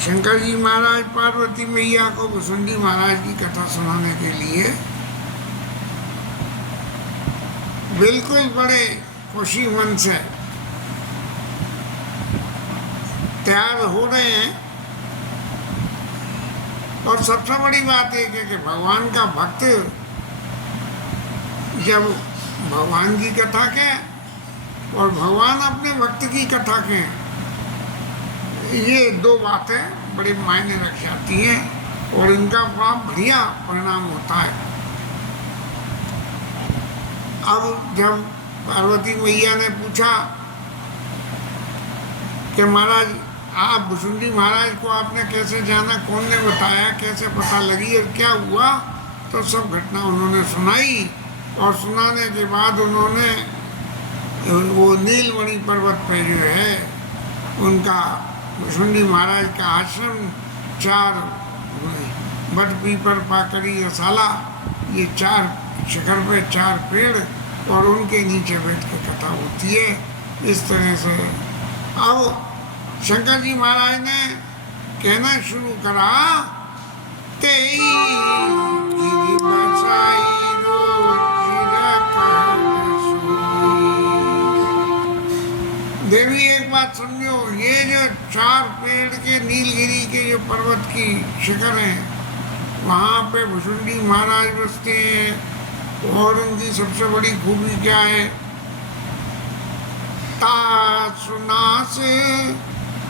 शंकर जी महाराज पार्वती मैया को भुसुंडी महाराज की कथा सुनाने के लिए बिल्कुल बड़े खुशी मन से तैयार हो रहे हैं। और सबसे बड़ी बात एक है कि भगवान का भक्त जब भगवान की कथा के और भगवान अपने भक्त की कथा के, ये दो बातें बड़ी मायने रख जाती हैं और इनका बड़ा बढ़िया परिणाम होता है। अब जब पार्वती मैया ने पूछा कि महाराज आप भुसुंडी महाराज को आपने कैसे जाना, कौन ने बताया, कैसे पता लगी और क्या हुआ, तो सब घटना उन्होंने सुनाई। और सुनाने के बाद उन्होंने वो नीलमणि पर्वत पे जो है उनका भुसुंडी महाराज का आश्रम, 4 बट पीपर पाकड़ी रसाला, ये 4 शिखर पे 4 पेड़ और उनके नीचे बैठ के कथा होती है। इस तरह से अब शंकर जी महाराज ने कहना शुरू करा, देवी एक बात समझो, ये जो 4 पेड़ के नीलगिरी के जो पर्वत की शिखर हैं, वहाँ पे भुसुंडी महाराज बसते हैं। और उनकी सबसे बड़ी खूबी क्या है, सुनास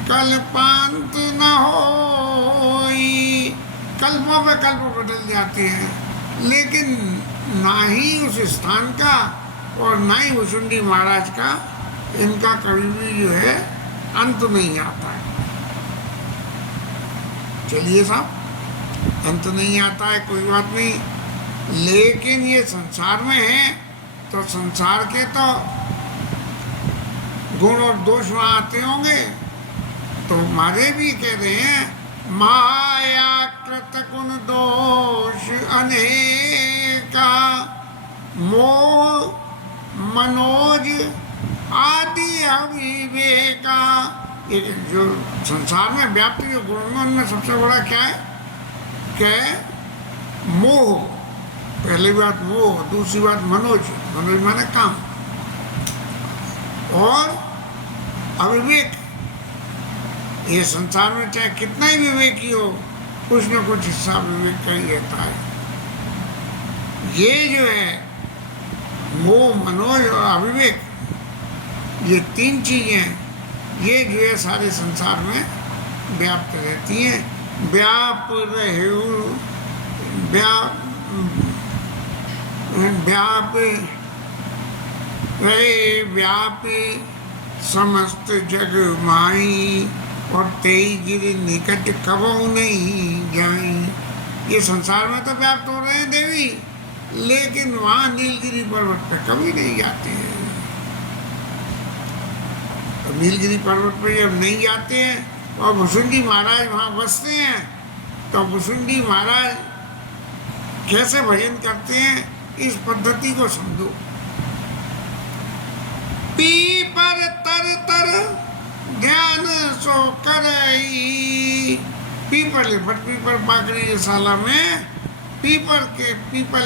कल्पांत न होई, कल्पों पे कल्प बदल जाते हैं, लेकिन ना ही उस स्थान का और ना ही भुसुंडी महाराज का, इनका कभी भी जो है अंत नहीं आता है। चलिए साहब, अंत नहीं आता है कोई बात नहीं, लेकिन ये संसार में है तो संसार के तो गुण और दोष वहाँ आते होंगे। तो हमारे भी कह रहे हैं, माया कृत गुण दोष अनेका, मोह मनोज आदि अविवेका। ये जो संसार में व्याप्त जो गुणों में सबसे बड़ा क्या है, क्या है? मोह। पहली बात मोह, दूसरी बात मनोज, मनोज माने काम, और अविवेक। ये संसार में चाहे कितना ही विवेकी हो, कुछ न कुछ हिस्सा विवेक का ही रहता है। ये जो है मोह, मनोज और अविवेक, ये 3 चीजें ये जो है सारे संसार में व्याप्त रहती हैं। व्याप रहे व्याप समस्त जग माई, और तेई गिर निकट कबहु नहीं जाई। ये संसार में तो व्याप्त हो रहे हैं देवी, लेकिन वहाँ नीलगिरी पर्वत पे कभी नहीं जाते हैं। तो नीलगिरी पर्वत पे जब नहीं जाते हैं और भुसुंडी महाराज वहाँ बसते हैं, तो भुसुंडी महाराज कैसे भजन करते हैं, इस पद्धति को समझो। पीपर तर तर ध्यान सो करई, पीपल बट पीपर पाकड़ी रसाला में पीपल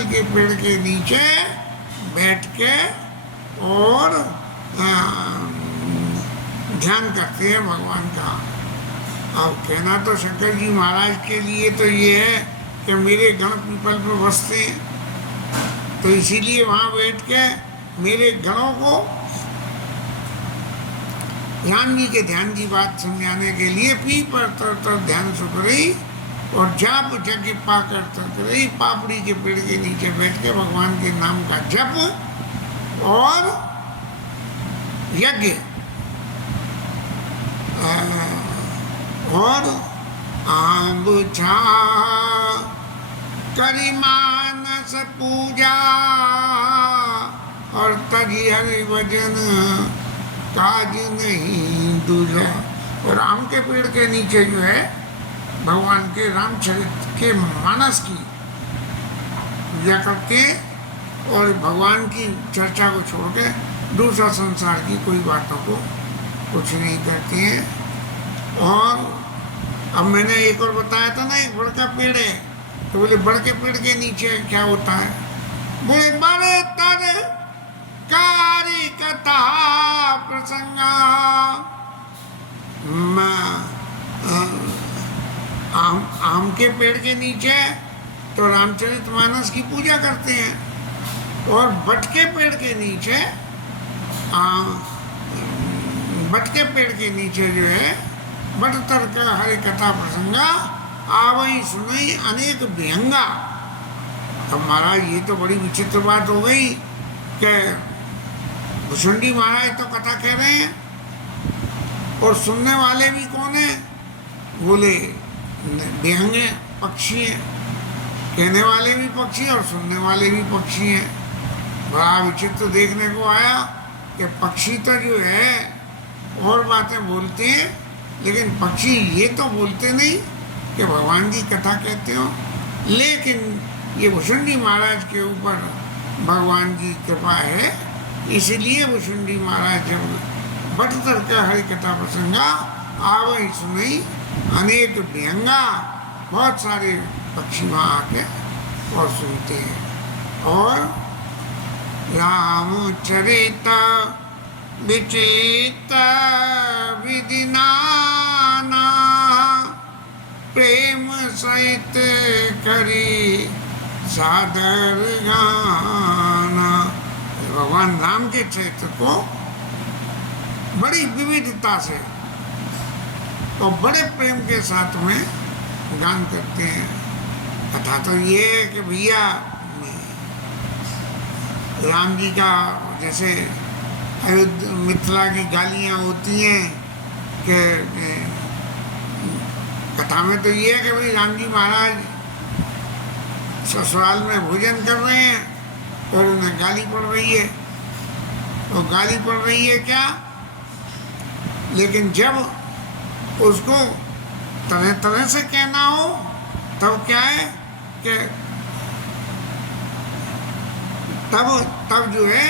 के पेड़ के नीचे बैठ के और ध्यान करते हैं भगवान का। अब कहना तो शंकर जी महाराज के लिए तो ये है कि मेरे गण पीपल पे बसते हैं, तो इसीलिए वहाँ बैठ के मेरे गणों को ध्यान जी के ध्यान की बात समझाने के लिए पीपर तर तर ध्यान सुख रही, और जाप जग पाकर तक रही, पापड़ी के पेड़ के नीचे बैठ के भगवान के नाम का जप और यज्ञ और आंब छा करी मानस पूजा, और तजी हरि भजन काज नहीं दूजा। और आम के पेड़ के नीचे जो है भगवान के रामचरित के मानस की पूजा करते हैं और भगवान की चर्चा को छोड़ के दूसरा संसार की कोई बातों को कुछ नहीं करते हैं। और अब मैंने एक और बताया था ना, एक बड़ का पेड़ है, तो बोले बड़ के पेड़ के नीचे क्या होता है? बोले बड़े तर कारी कथा प्रसंगा, आम के पेड़ के नीचे तो रामचरितमानस की पूजा करते हैं, और बट के पेड़ के नीचे बट के पेड़ के नीचे जो है बट तर्क हरि कथा प्रसंगा आवई सुनई अनेक व्यंगा। अब महाराज ये तो बड़ी विचित्र बात हो गई कि भुसुंडी महाराज तो कथा कह रहे हैं और सुनने वाले भी कौन है? बोले व्यंगे पक्षी हैं, कहने वाले भी पक्षी और सुनने वाले भी पक्षी हैं। बड़ा विचित्र देखने को आया कि पक्षी तो जो है और बातें बोलते हैं, लेकिन पक्षी ये तो बोलते नहीं कि भगवान की कथा कहते हो। लेकिन ये भुसुंडी महाराज के ऊपर भगवान की कृपा है, इसलिए भुसुंडी महाराज जब बट तर्क हरि कथा प्रसंगा आवई सुनई अनेक व्यंगा, बहुत सारे पक्षी वहाँ आके और सुनते हैं। और रामचरित विचित विधि नाना, प्रेम सहित करी सादर गाना। भगवान राम के चरित्र को बड़ी विविधता से और बड़े प्रेम के साथ में गान करते हैं। कथा तो ये है कि भैया राम जी का जैसे अयोध्या मिथिला की गालियाँ होती हैं कि कथा में तो ये है कि भाई राम जी महाराज ससुराल में भोजन कर रहे हैं और उन्हें गाली पड़ रही है, तो गाली पड़ रही है क्या? लेकिन जब उसको तरह तरह से कहना हो तब क्या है कि तब जो है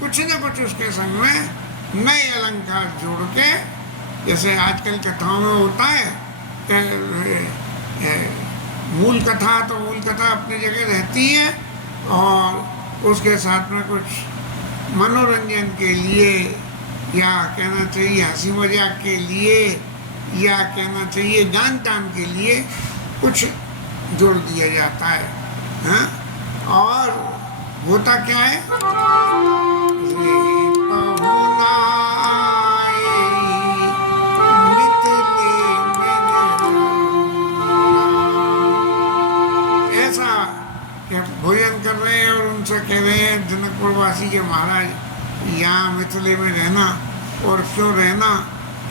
कुछ न कुछ उसके संग में नए अलंकार जोड़ के, जैसे आजकल कथाओं में होता है कि मूल कथा तो मूल कथा अपनी जगह रहती है और उसके साथ में कुछ मनोरंजन के लिए या कहना चाहिए हंसी मजाक के लिए या कहना चाहिए गान टान के लिए कुछ जोड़ दिया जाता है, हाँ? और होता क्या है? ऐसा कि भोजन कर रहे हैं और उनसे कह रहे हैं जनकपुर वासी के महाराज यहाँ मिथिले में रहना, और क्यों रहना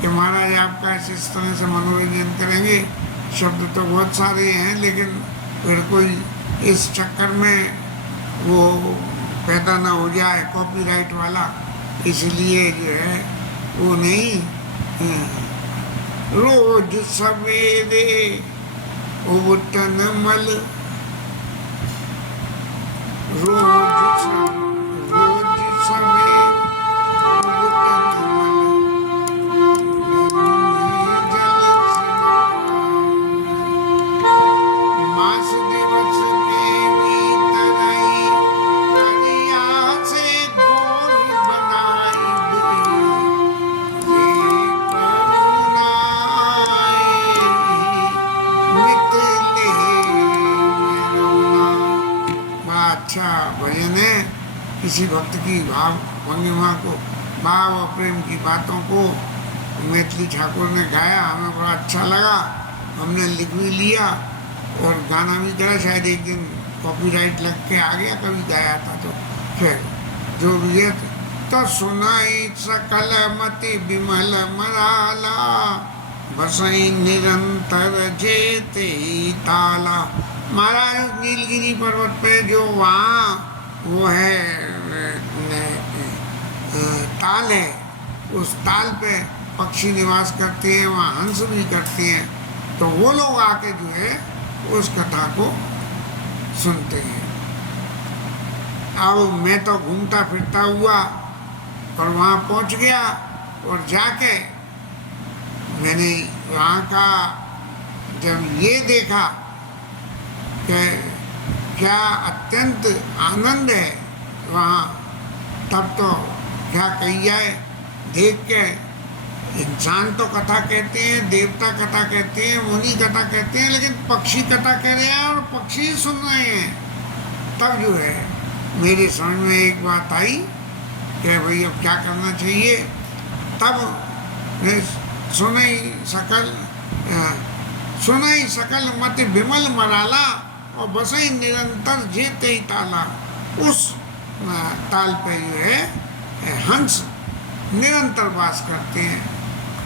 कि महाराज आपका इस तरह से मनोरंजन करेंगे। शब्द तो बहुत सारे हैं, लेकिन फिर कोई इस चक्कर में वो पैदा ना हो जाए कॉपीराइट वाला, इसलिए जो है वो नहीं। रोज सवेरे उबटन मल, रोज सवेरे भजन है। किसी भक्त की भाव भंगिमा को, भाव और प्रेम की बातों को मैथिली ठाकुर ने गाया, हमें बड़ा अच्छा लगा, हमने लिख भी लिया और गाना भी करा। शायद एक दिन कॉपीराइट लग के आ गया, कभी गाया था तो फिर जो भी है तो सुनाई सकल मति विमल मराला, बसई निरंतर जेते ताला। महाराज नीलगिरी पर्वत पे जो वहाँ वो है ताल है, उस ताल पे पक्षी निवास करते हैं, वहाँ हंस भी करते हैं, तो वो लोग आके जो है उस कथा को सुनते हैं। अब मैं तो घूमता फिरता हुआ और वहाँ पहुँच गया और जाके मैंने वहाँ का जब ये देखा कि क्या अत्यंत आनंद है वहाँ, तब तो क्या कही जाए। देख के इंसान तो कथा कहते हैं, देवता कथा कहते हैं, मुनि कथा कहते हैं, लेकिन पक्षी कथा कह रहे हैं और पक्षी सुन रहे हैं। तब जो है मेरी समझ में एक बात आई कि भाई अब क्या करना चाहिए। तब सुनई सकल मत विमल मराला और बसई निरंतर जेते ही ताला। उस ताल पे जो है हंस निरंतर वास करते हैं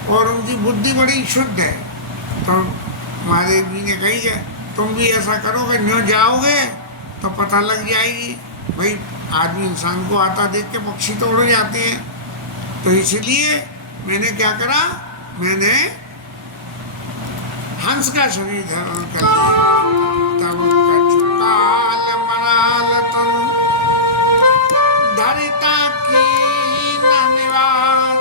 और उनकी बुद्धि बड़ी शुद्ध है। तो महादेव जी ने कही है तुम भी ऐसा करोगे, न्यों जाओगे तो पता लग जाएगी। भाई आदमी इंसान को आता देख के पक्षी तो उड़ जाते हैं। तो इसलिए मैंने क्या करा, मैंने हंस का शरीर धारण कर लिया। तब कछुकाल मराल तन धरिता की निवास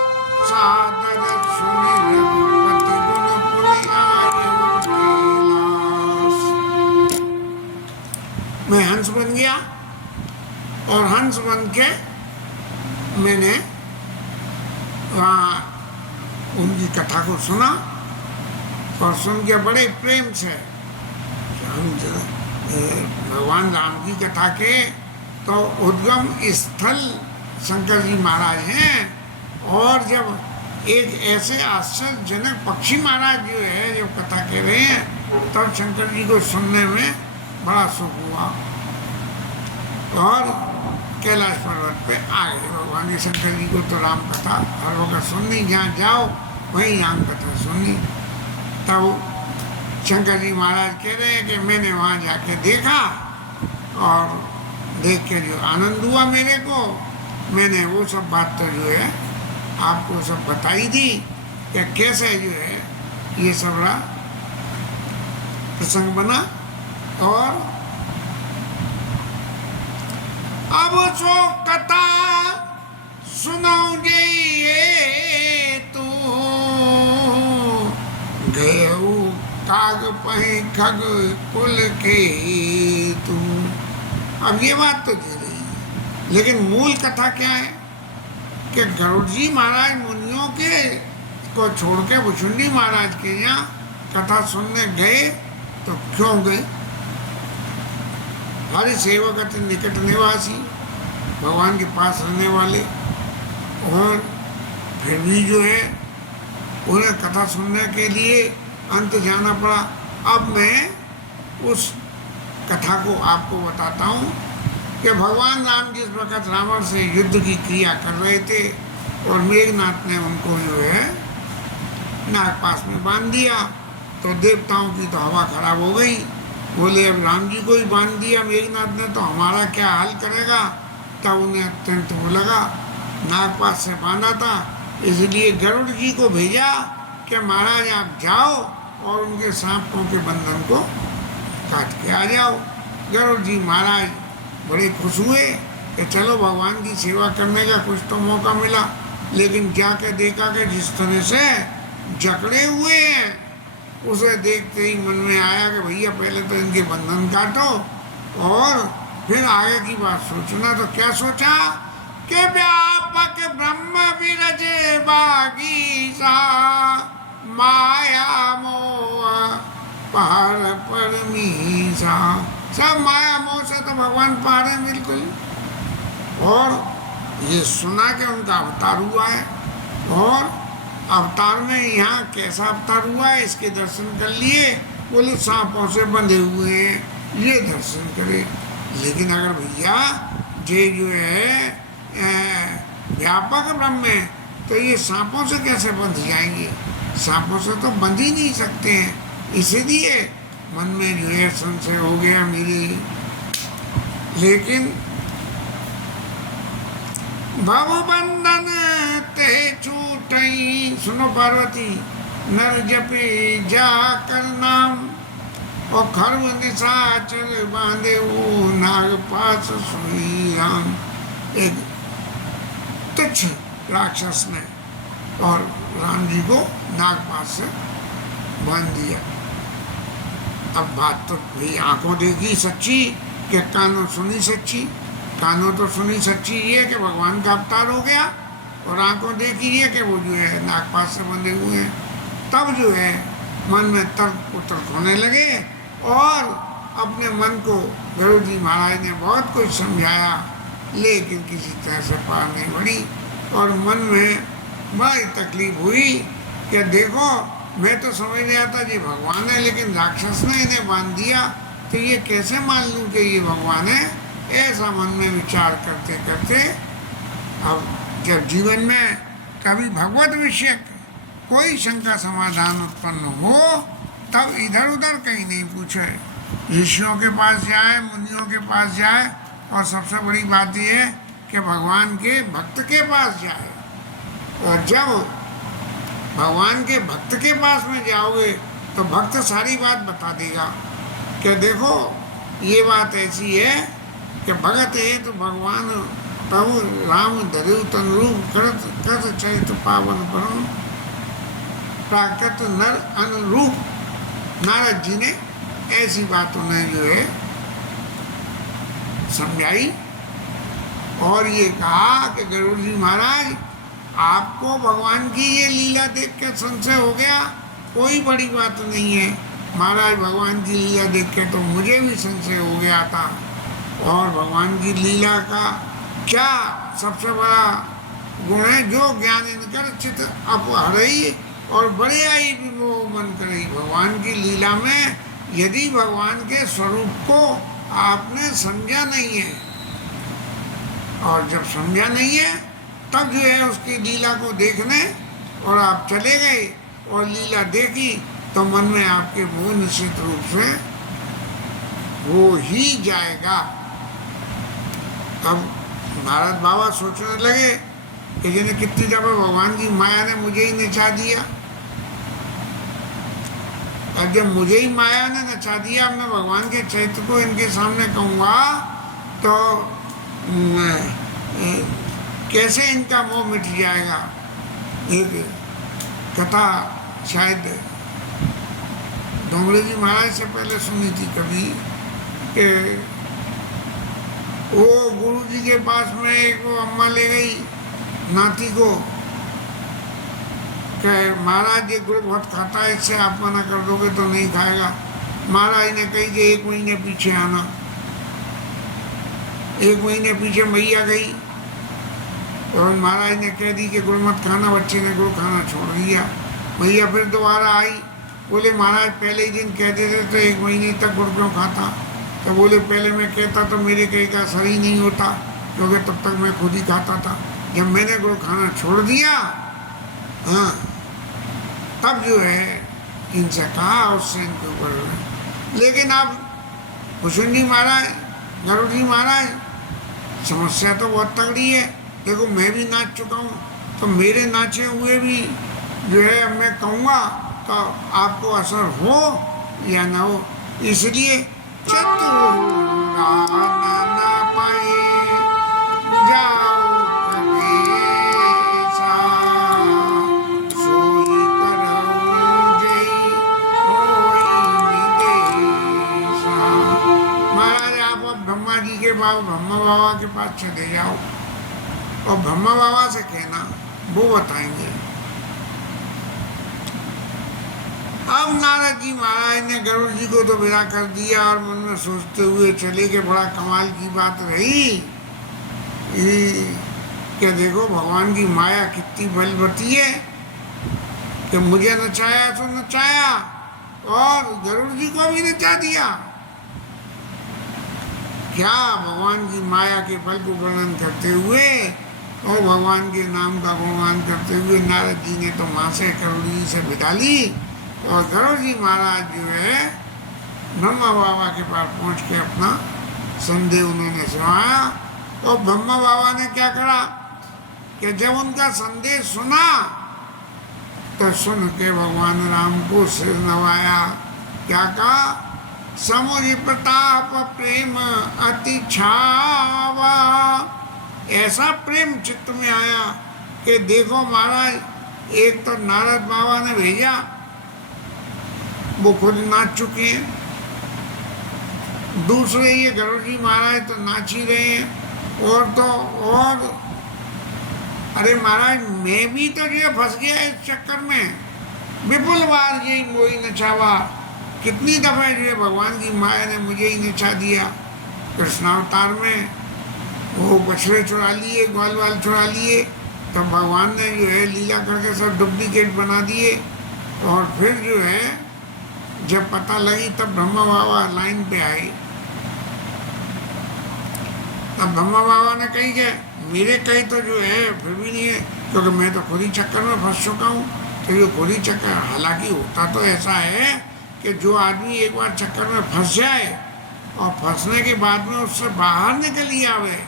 सादर सुनि रघुपति गुण पुनि आयु कैलास। मैं हंस बन गया और हंस बन के मैंने वहाँ उनकी कथा को सुना और सुन के बड़े प्रेम से भगवान राम की कथा के तो उद्गम स्थल शंकर जी महाराज हैं। और जब एक ऐसे आश्चर्यजनक पक्षी महाराज जो है जो कथा कह रहे हैं, तब शंकर जी को सुनने में बड़ा सुख हुआ और कैलाश पर्वत पे आ गए भगवान शंकर जी को। तो राम कथा हर वक्त सुननी, जहाँ जाओ वहीं राम कथा सुननी। तब शंकर जी महाराज कह रहे हैं कि मैंने वहाँ जाके देखा और देख के जो आनंद हुआ मेरे को, मैंने वो सब बात तो जो है आपको सब बताई थी कि कैसे जो है ये सब प्रसंग बना। और अब सो कथा सुनाऊंगे तू गयऊ काग पहे खग कुल के तू। अब ये बात तो दे रही है, लेकिन मूल कथा क्या है कि गरुड़ जी महाराज मुनियों के को छोड़ के भुचुंडी महाराज के यहाँ कथा सुनने गए। तो क्यों गए? हरि सेवक अति निकट निवासी, भगवान के पास रहने वाले, और फिर भी जो है उन्हें कथा सुनने के लिए अंत जाना पड़ा। अब मैं उस कथा को आपको बताता हूँ कि भगवान राम जिस वक़्त रावण से युद्ध की क्रिया कर रहे थे और मेघनाथ ने उनको जो है नागपाश में बांध दिया, तो देवताओं की तो हवा खराब हो गई। बोले अब राम जी को ही बांध दिया मेघनाथ ने, तो हमारा क्या हाल करेगा। तब उन्हें अत्यंत वो लगा, नागपाश से बांधा था, इसलिए गरुड़ जी को भेजा कि महाराज आप जाओ और उनके सांपों के बंधन को काट के आ जाओ। गरुड़ जी महाराज बड़े खुश हुए कि चलो भगवान की सेवा करने का कुछ तो मौका मिला। लेकिन जाके देखा कि जिस तरह से जकड़े हुए हैं, उसे देखते ही मन में आया कि भैया पहले तो इनके बंधन काटो और फिर आगे की बात सोचना। तो क्या सोचा कि व्यापक ब्रह्म विरजे बागीसा माया मोह पहाड़ पर मीसा। सब माया मोह से तो भगवान पार है बिल्कुल। और ये सुना कि उनका अवतार हुआ है, और अवतार में यहाँ कैसा अवतार हुआ है इसके दर्शन कर लिए। बोले सांपों से बंधे हुए हैं, ये दर्शन करे। लेकिन अगर भैया ये जो है व्यापक ब्रह्म है, तो ये सांपों से कैसे बंध जाएंगे? सांपों से तो बंध ही नहीं सकते हैं। इसीलिए मन में जो है संशय हो गया मेरी। लेकिन भव बंधन ते छूटई, सुनो पार्वती, नर जपे जा कर नाम और खर्व निशाचर बांधे वो नागपाश सोई राम। एक तुच्छ राक्षस ने और राम जी को नागपाश से बांध दिया। अब बात तो भाई आंखों देखी सच्ची कि कानों सुनी सच्ची। कानों तो सुनी सच्ची ये कि भगवान का अवतार हो गया, और आंखों देखी ये कि वो जो है नागपात से बंधे हुए हैं। तब जो है मन में तर्क उतर्क होने लगे, और अपने मन को गरुड़ जी महाराज ने बहुत कुछ समझाया, लेकिन किसी तरह से पार नहीं पड़ी। और मन में बड़ी तकलीफ हुई कि देखो मैं तो समझ नहीं आता जी भगवान है, लेकिन राक्षस ने इन्हें बांध दिया, तो ये कैसे मान लूँ कि ये भगवान है। ऐसा मन में विचार करते करते अब जब जीवन में कभी भगवत विषय कोई शंका समाधान उत्पन्न हो, तब इधर उधर कहीं नहीं पूछे, ऋषियों के पास जाए, मुनियों के पास जाए, और सबसे बड़ी बात यह है कि भगवान के भक्त के पास जाए। और जब भगवान के भक्त के पास में जाओगे तो भक्त सारी बात बता देगा कि देखो ये बात ऐसी है कि भगत है तो भगवान प्रभु राम धरु तन रूप करत चरित्र पावन परम प्राकृत नर अनुरूप। नारद जी ने ऐसी बात उन्हें जो है समझाई, और ये कहा कि गरुड़ जी महाराज आपको भगवान की ये लीला देख के संशय हो गया, कोई बड़ी बात नहीं है महाराज। भगवान की लीला देख के तो मुझे भी संशय हो गया था, और भगवान की लीला का क्या सबसे बड़ा गुण है, जो ज्ञान इनकर चित अपहरई और बड़े आई विमोह मन करई। भगवान की लीला में यदि भगवान के स्वरूप को आपने समझा नहीं है, और जब समझा नहीं है तब जो है उसकी लीला को देखने और आप चले गए और लीला देखी, तो मन में आपके मोह निश्चित रूप से हो ही जाएगा। अब नारद बाबा सोचने लगे कि जिन्हें कितनी दफा भगवान की माया ने मुझे ही नचा दिया, अब जब मुझे ही माया ने नचा दिया, मैं भगवान के चरित्र को इनके सामने कहूँगा तो कैसे इनका मोह मिट जाएगा। एक कथा शायद डोंगरे जी महाराज से पहले सुनी थी कभी कि वो गुरु जी के पास में एक वो अम्मा ले गई नाती को कि महाराज ये गुड़ बहुत खाता है, इससे आप मना कर दोगे तो नहीं खाएगा। महाराज ने कही कि 1 महीने पीछे आना। 1 महीने पीछे मैया गई और महाराज ने कह दी कि गुड़ मत खाना, बच्चे ने गुड़ खाना छोड़ दिया। मैया फिर दोबारा आई, बोले महाराज पहले ही दिन कह देते तो 1 महीने तक गुड़ क्यों खाता। तो बोले पहले मैं कहता तो मेरे कहीं का असर ही नहीं होता, क्योंकि तब तक मैं खुद ही खाता था। जब मैंने गुड़ खाना छोड़ दिया, हाँ, तब जो है इनसे कहा, उससे इनके ऊपर। लेकिन अब हुसैन जी महाराज, गरुड़ जी महाराज, समस्या तो बहुत तगड़ी है। देखो मैं भी नाच चुका हूँ, तो मेरे नाचे हुए भी जो है मैं कहूँगा तो आपको असर हो या ना हो। इसलिए चतुर ना पाए जाओ कलेसा, सोई करऊ जय होई निदेशा। महाराज आप अब ब्रह्मा जी के बाबा ब्रह्मा बाबा के पास चले जाओ और ब्रह्मा बाबा से कहना, वो बताएंगे। अब नारद जी महाराज ने गरुड़ जी को तो विदा कर दिया और मन में सोचते हुए चले कि बड़ा कमाल की बात रही कि देखो भगवान की माया कितनी बलवती है कि मुझे नचाया तो नचाया और गरुड़ जी को भी नचा दिया। क्या भगवान की माया के बल को वर्णन करते हुए और भगवान के नाम का गुणगान करते हुए नारद जी ने तो वहाँ से गरुड़ जी से विदा ली, और गरुड़ जी महाराज जो है ब्रह्मा बाबा के पास पहुँच के अपना संदेह उन्होंने सुनाया। और ब्रह्मा बाबा ने क्या करा कि जब उनका संदेह सुना तो सुन के भगवान राम को सिर नवाया। क्या कहा, समुझ प्रताप प्रेम अति छावा। ऐसा प्रेम चित्त में आया कि देखो महाराज, एक तो नारद बाबा ने भेजा, वो खुद नाच चुके हैं, दूसरे ये गरुड़ जी महाराज तो नाच ही रहे हैं, और तो और अरे महाराज मैं भी तो जो फंस गया इस चक्कर में, विपुल बार यही मोही नचावा, कितनी दफे जो है भगवान की माया ने मुझे ही नचा दिया। कृष्णावतार में वो बछड़े चुरा लिए, ग्वाल वाल चुरा लिए, तब भगवान ने जो है लीला करके सब डुप्लीकेट बना दिए, और फिर जो है जब पता लगी तब ब्रह्मा बाबा लाइन पे आए। तब ब्रह्मा बाबा ने कही कि मेरे कहीं तो जो है फिर भी नहीं है, क्योंकि मैं तो खुद ही चक्कर में फंस चुका हूँ। तो ये खुद ही चक्कर, हालांकि होता तो ऐसा है कि जो आदमी एक बार चक्कर में फंस जाए और फंसने के बाद में उससे बाहर निकल ही आवे,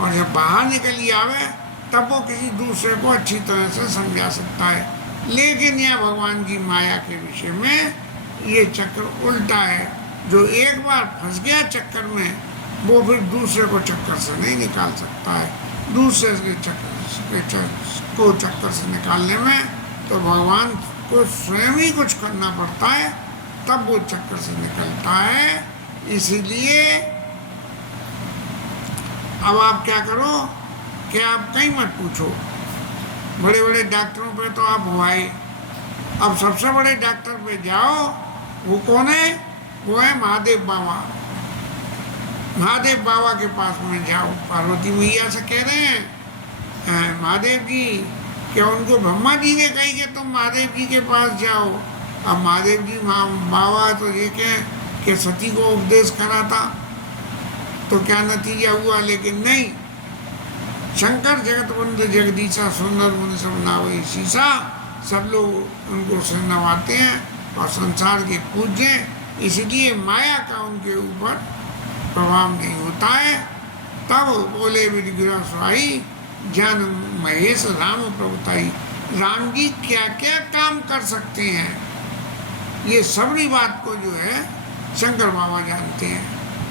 और जब बाहर निकल ही आवे तब वो किसी दूसरे को अच्छी तरह से समझा सकता है। लेकिन यह भगवान की माया के विषय में ये चक्र उल्टा है, जो एक बार फंस गया चक्कर में वो फिर दूसरे को चक्कर से नहीं निकाल सकता है। दूसरे के चक्कर से निकालने में तो भगवान को स्वयं ही कुछ करना पड़ता है, तब वो चक्कर से निकलता है। इसीलिए अब आप क्या करो कि आप कहीं मत पूछो, बड़े बड़े डॉक्टरों पे तो आप हुआए, अब सबसे बड़े डॉक्टर पे जाओ, वो कौन है? वो है महादेव बाबा। महादेव बाबा के पास में जाओ, पार्वती मैया से कह रहे हैं महादेव जी, क्या उनको ब्रह्मा जी ने कही कि तुम महादेव जी के पास जाओ। अब महादेव जी बाबा तो ये कहें कि सती को उपदेश करा था तो क्या नतीजा हुआ, लेकिन नहीं। शंकर जगत बंधु जगदीशा सुंदर मुनि सब नावे शीशा, सब लोग उनको से नवाते हैं और संसार के पूज्य, इसलिए माया का उनके ऊपर प्रभाव नहीं होता है। तब बोले विधिगिरा स्वाही ज्ञान महेश राम प्रभुताई, राम जी क्या क्या काम कर सकते हैं, ये सबरी बात को जो है शंकर बाबा जानते हैं।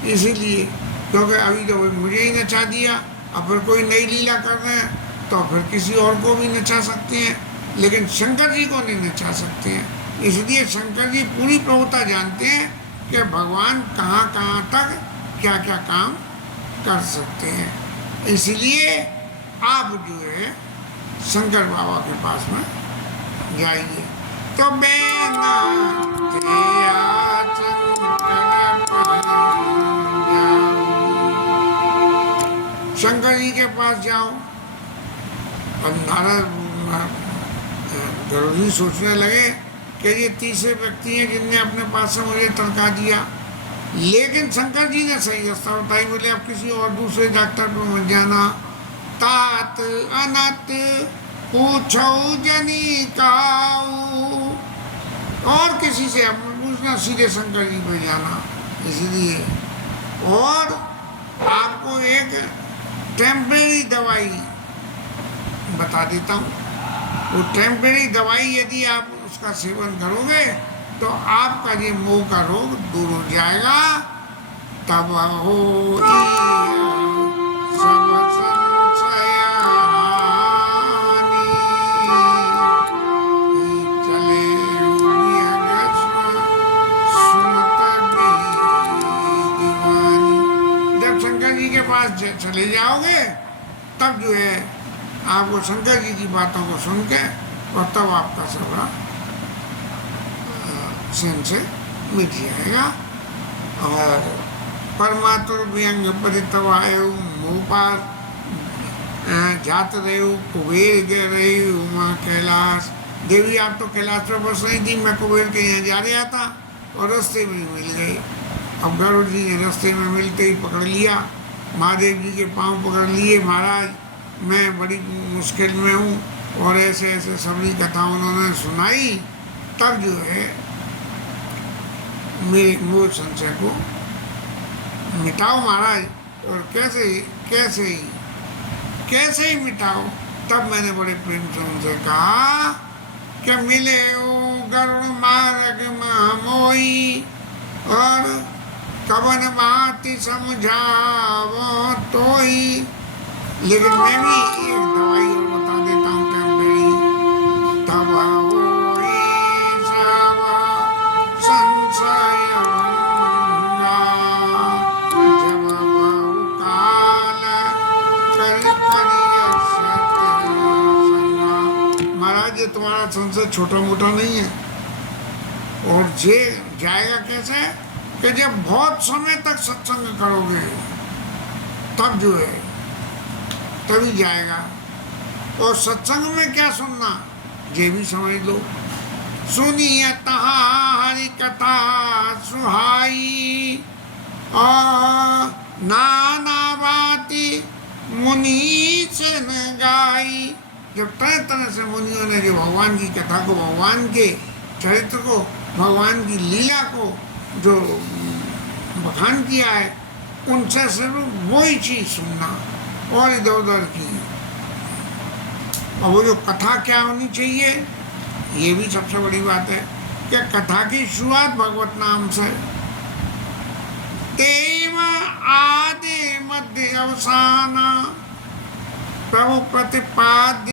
इसीलिए क्योंकि अभी तो मुझे ही नचा दिया, अब फिर कोई नई लीला कर रहे हैं तो फिर किसी और को भी नचा सकते हैं, लेकिन शंकर जी को नहीं नचा सकते हैं। इसलिए शंकर जी पूरी प्रभुता जानते हैं कि भगवान कहाँ कहाँ तक क्या क्या काम कर सकते हैं। इसलिए आप जो है शंकर बाबा के पास में जाइए। तो शंकर जी के पास जाओ। अब नारद गरुड़ जी सोचने लगे कि ये तीसरे व्यक्ति हैं जिनने अपने पास से मुझे टरका दिया, लेकिन शंकर जी ने सही रास्ता बताई। बोले अब किसी और दूसरे डॉक्टर पर मत जाना, तात अनत पूछो जनी काऊ, और किसी से अब पूछना, सीधे शंकर जी पे जाना। इसलिए और आपको एक टेम्परेरी दवाई बता देता हूँ। वो टेम्परेरी दवाई यदि आप उसका सेवन करोगे तो आपका ये मोह का रोग दूर हो जाएगा। तब हो सब संशय हानि, चले सुनत दीवानी। जब शंकर जी के पास चले जाओगे तब जो है आपको शंकर जी की बातों को सुन के और तब आपका सबरा स्वयं से मिट जाएगा। और परमात्मा व्यंग परितवाय मुपार जात रहे कुबेर गए रहे उमा कैलाश देवी। आप तो कैलाश पर बस रही थी, मैं कुबेर के यहाँ जा रहा था और रास्ते में मिल गए। अब गरुड़ जी ने रास्ते में मिलते ही पकड़ लिया, महादेव जी के पांव पकड़ लिए, महाराज मैं बड़ी मुश्किल में हूँ, और ऐसे ऐसे सभी कथा उन्होंने सुनाई। तब जो है मेरे मूल संशय को मिटाओ महाराज, और कैसे ही मिटाओ। तब मैंने बड़े प्रेम से उनसे कहा कि मिले ओ गरुड़ मार्ग मोई, और कवन बात समझावो तोई। लेकिन मैं भी एक दवाई और बता देता हूँ टेम्परेरी। तब होई सब संशय भंगा, महाराज ये तुम्हारा संशय छोटा मोटा नहीं है। और ये जाएगा कैसे कि जब बहुत समय तक सत्संग करोगे तब जो है तभी जाएगा। और सत्संग में क्या सुनना ये भी समझ लो। सुनिए तहा हरि कथा सुहाई और नाना बाती मुनि से न गाई। जब तरह तरह से मुनियों ने जो भगवान की कथा को, भगवान के चरित्र को, भगवान की लीला को जो बखान किया है, उनसे सिर्फ वही चीज सुनना और इधर उधर की। और वो जो कथा क्या होनी चाहिए, ये भी सबसे बड़ी बात है कि कथा की शुरुआत भगवत नाम से। देव आदि मध्य अवसान प्रभु प्रतिपाद्य